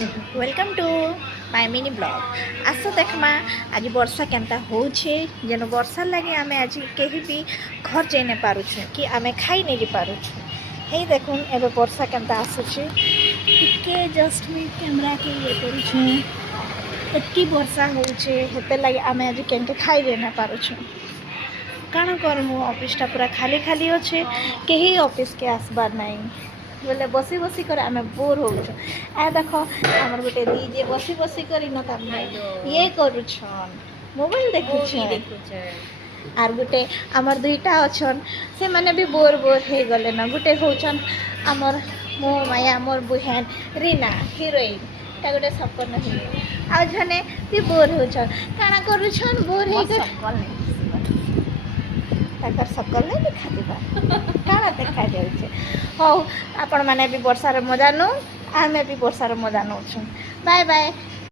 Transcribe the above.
Welcome to my mini blog आस देखमा आज वर्षा केनता होछे जेन वर्षा लगे आमे आज कहीं भी घर जाई नहीं पारुछु कि आमे खाई नहीं पारुछु। हे देखुन एबे वर्षा केनता आसुचे टिके जस्ट मी कैमरा के ये करूछु एतकी वर्षा होछे हेते लगे आमे आज केनते खाई रे ना पारुछु। काण करमु ऑफिसटा पूरा खाली खाली अच्छे कहीं ऑफिस के आसबार नहीं बोले बसी बसी कर आमे बोर हो आ देख आमर गोटे दीजे बसी बसी कर ये करुछन मोबाइल देखुछन आर गोटे आमर दुईटा अच्छन से माने भी बोर बोर हो गले ना गोटे होचन आमर मो माया मोर बहन रीना हिरोइन ता गोटे सपन आ जने भी बोर होचन काना करुछन बोर हो गए ताकर सकल नहीं देखा दिबा काना देखा जाउछे हो आपण माने भी वर्षार मजा नो आमे भी वर्षार मजा नौछु। Bye bye.